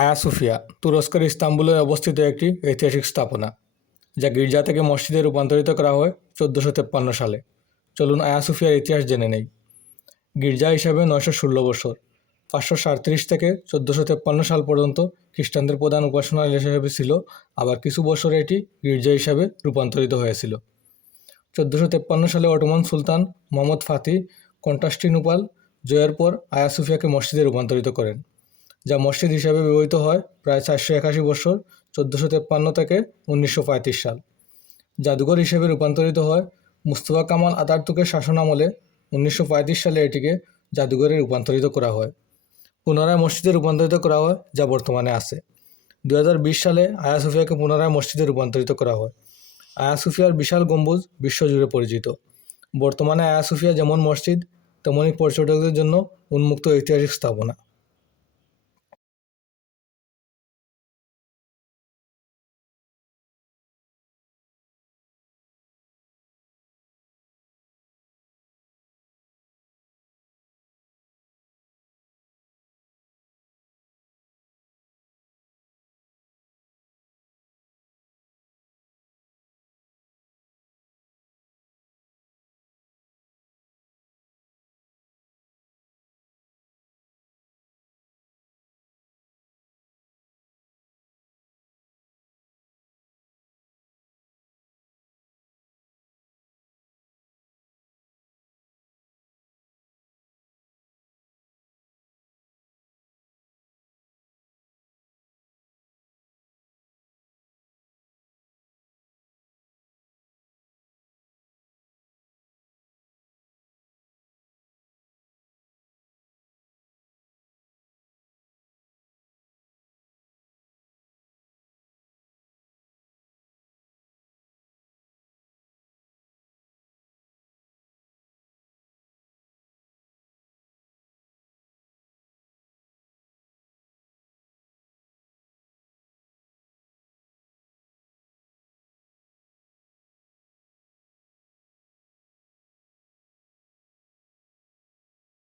আয়া সোফিয়া তুরস্কের ইস্তাম্বুলে অবস্থিত একটি ঐতিহাসিক স্থাপনা, যা গির্জা থেকে মসজিদে রূপান্তরিত করা হয় 1453 সালে। চলুন আয়া সোফিয়ার ইতিহাস জেনে নেই। গির্জা হিসাবে 916 বছর, 537 থেকে 1453 সাল পর্যন্ত খ্রিস্টানদের প্রধান উপাসনালয় হিসেবে ছিল, আবার কিছু বছরে এটি গির্জা হিসাবে রূপান্তরিত হয়েছিল। 1453 সালে Ottoman Sultan Mohammad Fatih Constantinople জয়ের পর আয়া সোফিয়াকে মসজিদে রূপান্তরিত করেন, যা মসজিদ হিসাবে ব্যবহৃত হয় প্রায় 481 বছর, 1453 থেকে 1935 সাল। জাদুঘর হিসেবে রূপান্তরিত হয় মুস্তফা কামাল আতাতুর্কের শাসনামলে। 1935 সালে এটিকে জাদুঘরে রূপান্তরিত করা হয়। পুনরায় মসজিদে রূপান্তরিত করা হয়, যা বর্তমানে আছে। 2020 সালে আয়া সোফিয়াকে পুনরায় মসজিদে রূপান্তরিত করা হয়। আয়া সোফিয়ার বিশাল গম্বুজ বিশ্বজুড়ে পরিচিত। বর্তমানে আয়া সোফিয়া যেমন মসজিদ, তেমনই পর্যটকদের জন্য উন্মুক্ত ঐতিহাসিক স্থাপনা।